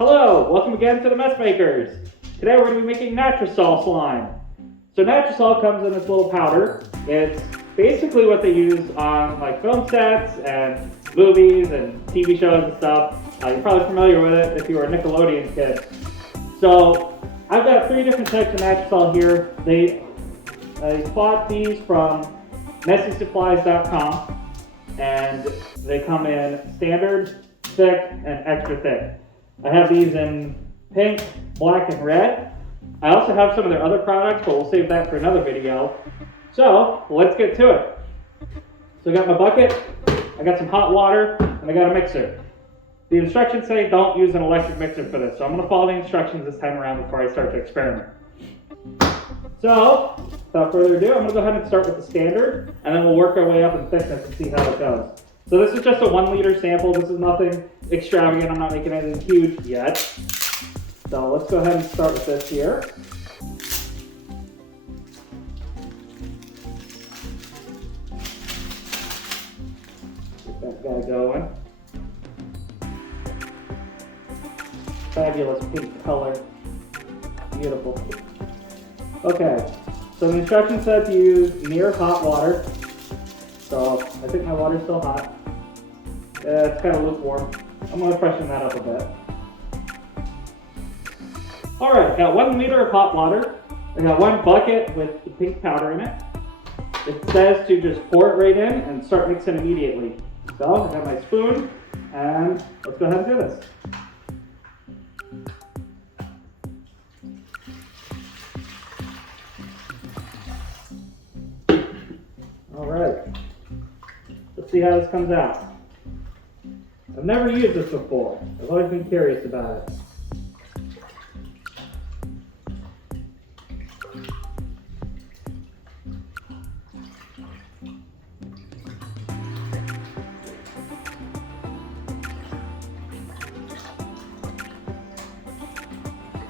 Hello, welcome again to the Mess Makers. Today we're going to be making Natrosol Slime. So Natrosol comes in this little powder. It's basically what they use on like film sets and movies and TV shows and stuff. You're probably familiar with it if you were a Nickelodeon kid. So I've got 3 different types of Natrosol here. I bought these from messysupplies.com and they come in standard, thick, and extra thick. I have these in pink, black, and red. I also have some of their other products, but we'll save that for another video. So let's get to it. So I got my bucket, I got some hot water, and I got a mixer. The instructions say don't use an electric mixer for this, so I'm going to follow the instructions this time around before I start to experiment. So, without further ado, I'm going to go ahead and start with the standard, and then we'll work our way up in thickness and see how it goes. So this is just a 1 liter sample. This is nothing extravagant. I'm not making anything huge yet. So let's go ahead and start with this here. Get that guy going. Fabulous pink color. Beautiful. Okay, so the instructions said to use near hot water. So I think my water's still hot. It's kind of lukewarm. I'm going to freshen that up a bit. Alright, got 1 liter of hot water. I got 1 bucket with the pink powder in it. It says to just pour it right in and start mixing immediately. So I got my spoon and let's go ahead and do this. Alright, let's see how this comes out. I've never used this before. I've always been curious about it.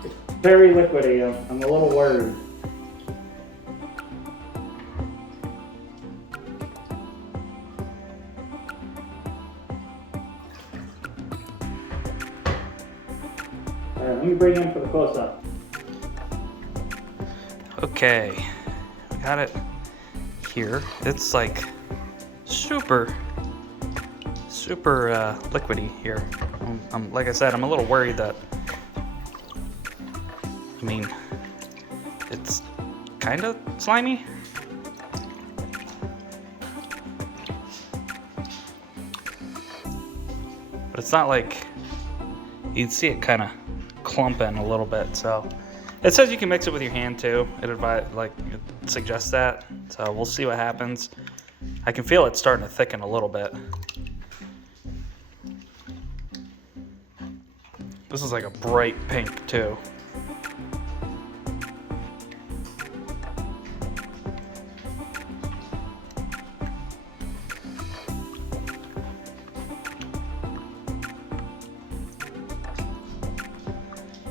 It's very liquidy. I'm a little worried. Let me bring in for the close-up. Okay, we got it here. It's like super liquidy here. Like I said, I'm a little worried that, it's kind of slimy. But it's not like, you'd see it kind of clumping a little bit. So it says you can mix it with your hand too. It suggests that. So we'll see what happens. I can feel it starting to thicken a little bit. This is like a bright pink too.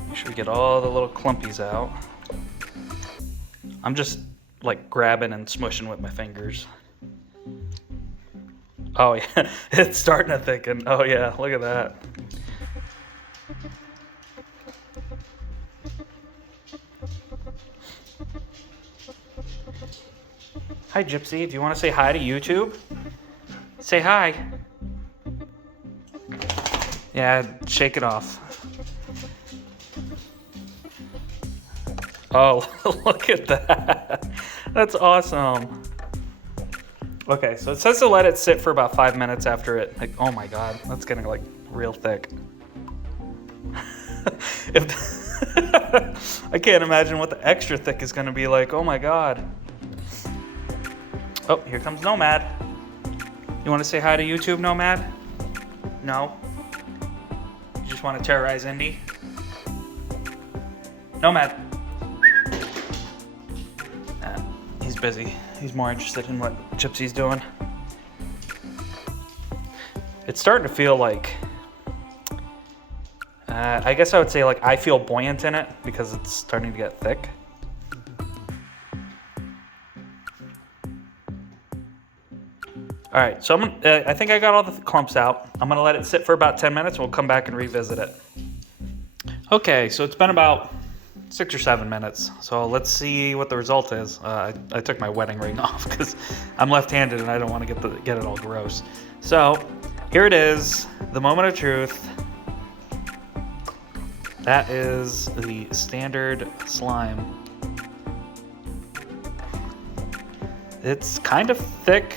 Make sure we get all the little clumpies out. I'm just like grabbing and smushing with my fingers. Oh yeah, it's starting to thicken. Oh yeah, look at that. Hi Gypsy, do you want to say hi to YouTube? Say hi. Yeah, shake it off. Oh, look at that. That's awesome. Okay, so it says to let it sit for about 5 minutes after it. Like, oh my God, that's getting like real thick. I can't imagine what the Xtra Thick is gonna be like. Oh my God. Oh, here comes Nomad. You want to say hi to YouTube, Nomad? No? You just want to terrorize Indy? Nomad. He's busy. He's more interested in what Gypsy's doing. It's starting to feel like, I guess I would say like I feel buoyant in it because it's starting to get thick. All right, so I think I got all the clumps out. I'm gonna let it sit for about 10 minutes and we'll come back and revisit it. Okay, so it's been about 6 or 7 minutes. So let's see what the result is. I took my wedding ring off because I'm left-handed and I don't want to get it all gross. So here it is, the moment of truth. That is the standard slime. It's kind of thick.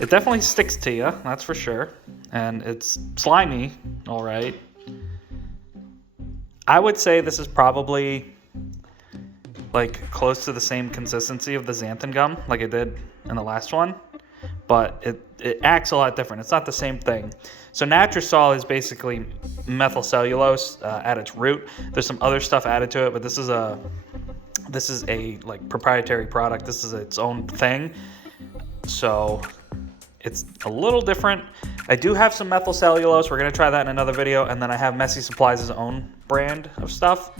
It definitely sticks to you, that's for sure. And it's slimy, all right. I would say this is probably like close to the same consistency of the xanthan gum like I did in the last one, but it acts a lot different. It's not the same thing. So Natrosol is basically methyl cellulose at its root. There's some other stuff added to it, but this is a like proprietary product. This is its own thing. So it's a little different. I do have some methyl cellulose. We're gonna try that in another video. And then I have Messy Supplies' own brand of stuff.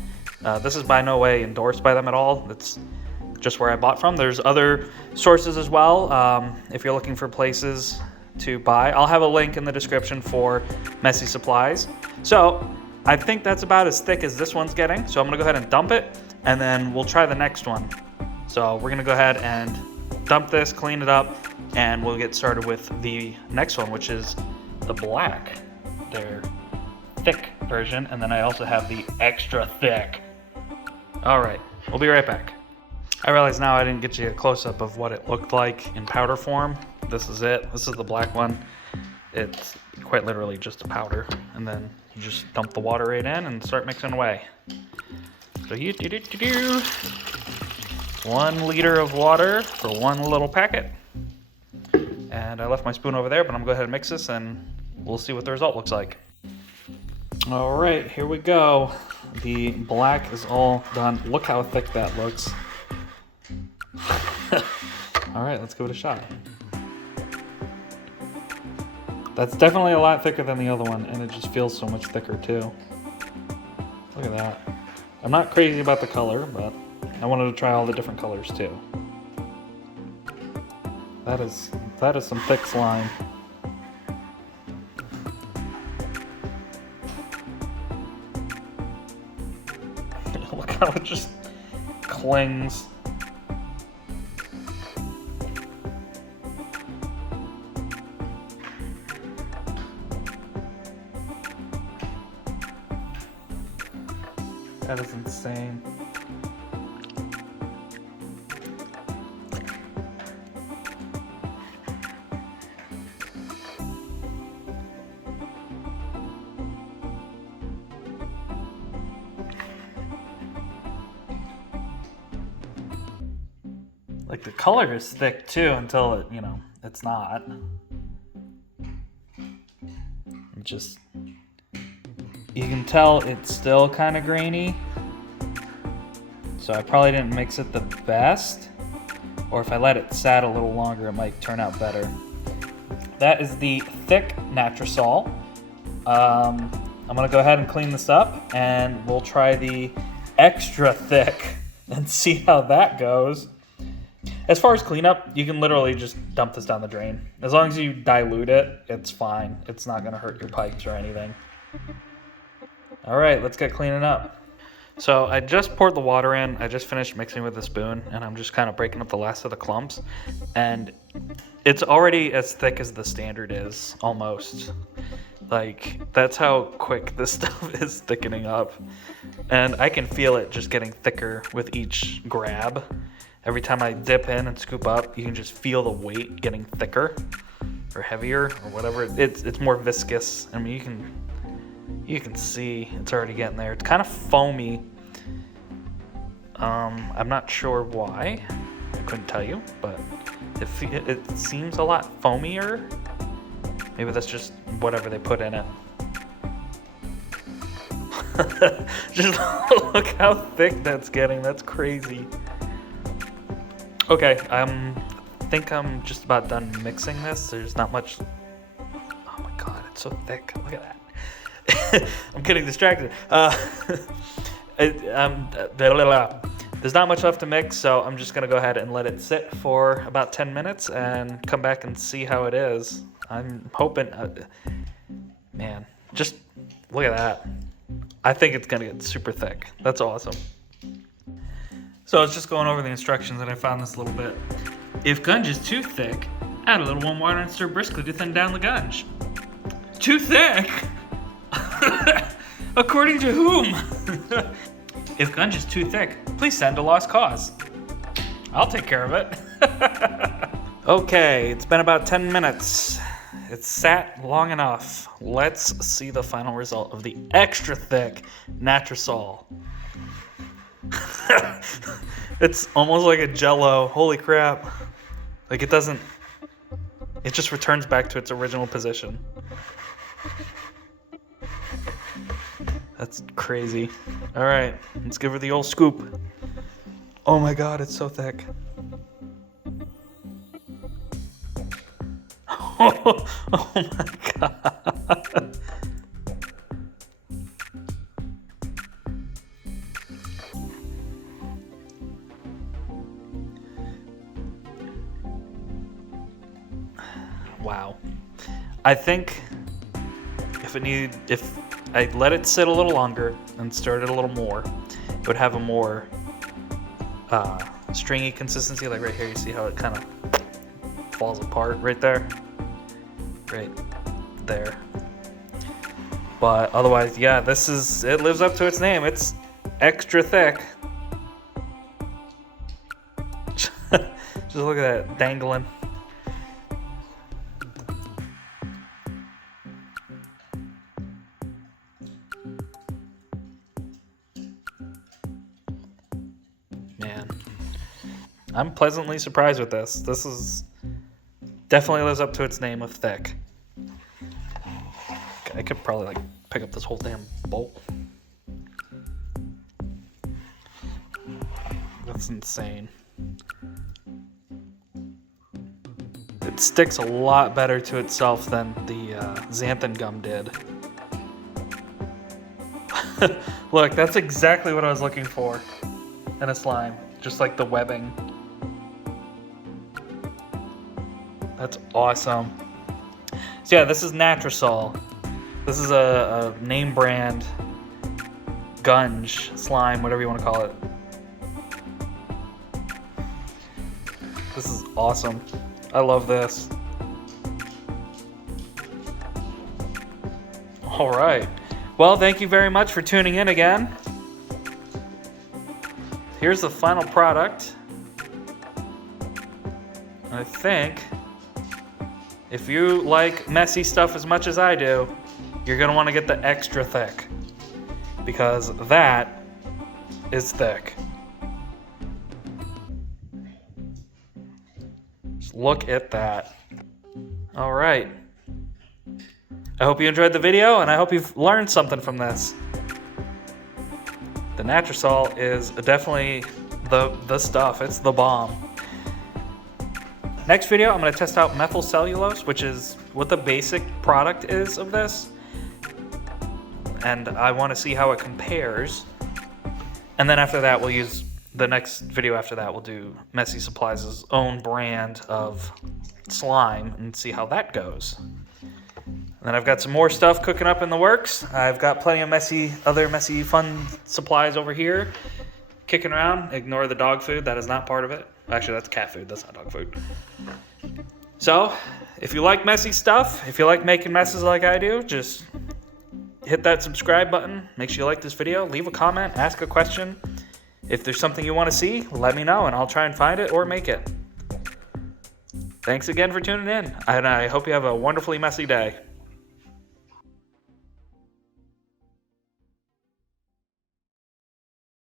This is by no way endorsed by them at all. It's just where I bought from. There's other sources as well. If you're looking for places to buy, I'll have a link in the description for Messy Supplies. So I think that's about as thick as this one's getting. So I'm gonna go ahead and dump it and then we'll try the next one. So we're gonna go ahead and dump this, clean it up, and we'll get started with the next one, which is the black, their thick version. And then I also have the extra thick. All right, we'll be right back. I realize now I didn't get you a close-up of what it looked like in powder form. This is it. This is the black one. It's quite literally just a powder. And then you just dump the water right in and start mixing away. So 1 liter of water for 1 little packet. And I left my spoon over there, but I'm gonna go ahead and mix this and we'll see what the result looks like. All right, here we go. The black is all done. Look how thick that looks. All right, let's give it a shot. That's definitely a lot thicker than the other one, and it just feels so much thicker too. Look at that. I'm not crazy about the color, but I wanted to try all the different colors too. That is some thick slime. Look how it just clings. That is insane. Like the color is thick too until it, it's not. It just, you can tell it's still kind of grainy. So I probably didn't mix it the best. Or if I let it sat a little longer, it might turn out better. That is the thick Natrosol. I'm gonna go ahead and clean this up and we'll try the extra thick and see how that goes. As far as cleanup, you can literally just dump this down the drain. As long as you dilute it, it's fine. It's not gonna hurt your pipes or anything. All right, let's get cleaning up. So I just poured the water in. I just finished mixing with the spoon and I'm just kind of breaking up the last of the clumps. And it's already as thick as the standard is, almost. Like, that's how quick this stuff is thickening up. And I can feel it just getting thicker with each grab. Every time I dip in and scoop up, you can just feel the weight getting thicker or heavier or whatever. It's more viscous. I mean, you can see it's already getting there. It's kind of foamy. I'm not sure why. I couldn't tell you, but it seems a lot foamier. Maybe that's just whatever they put in it. Just look how thick that's getting. That's crazy. Okay, I think I'm just about done mixing this. There's not much. Oh my god, it's so thick. Look at that. I'm getting distracted. There's not much left to mix, so I'm just gonna go ahead and let it sit for about 10 minutes and come back and see how it is. I'm hoping, man, just look at that. I think it's gonna get super thick. That's awesome. So I was just going over the instructions and I found this little bit. If gunge is too thick, add a little warm water and stir briskly to thin down the gunge. Too thick? According to whom? If gunge is too thick, please send to lost cause. I'll take care of it. Okay, it's been about 10 minutes. It's sat long enough. Let's see the final result of the Xtra Thick Natrosol. It's almost like a Jello. Holy crap. Like it just returns back to its original position. That's crazy. All right, let's give her the old scoop. Oh my God, it's so thick. Oh my God. Wow. I think if I let it sit a little longer and stirred it a little more, it would have a more stringy consistency. Like right here, you see how it kind of falls apart right there? Right there. But otherwise, yeah, it lives up to its name. It's Xtra Thick. Just look at that dangling. Man, I'm pleasantly surprised with this. This is definitely lives up to its name of thick. I could probably like pick up this whole damn bowl. That's insane. It sticks a lot better to itself than the xanthan gum did. Look, that's exactly what I was looking for in a slime. Just like the webbing. That's awesome. So yeah, this is Natrosol. This is a name brand gunge, slime, whatever you want to call it. This is awesome. I love this. All right. Well, thank you very much for tuning in again. Here's the final product. I think if you like messy stuff as much as I do, you're gonna want to get the Xtra Thick, because that is thick. Just look at that. All right. I hope you enjoyed the video, and I hope you've learned something from this. The Natrosol is definitely the stuff. It's the bomb. Next video, I'm going to test out methyl cellulose, which is what the basic product is of this. And I want to see how it compares. And then after that, we'll use the next video after that. We'll do Messy Supplies' own brand of slime and see how that goes. And then I've got some more stuff cooking up in the works. I've got plenty of other messy fun supplies over here kicking around. Ignore the dog food. That is not part of it. Actually, that's cat food. That's not dog food. So, if you like messy stuff, if you like making messes like I do, just hit that subscribe button. Make sure you like this video. Leave a comment. Ask a question. If there's something you want to see, let me know, and I'll try and find it or make it. Thanks again for tuning in, and I hope you have a wonderfully messy day.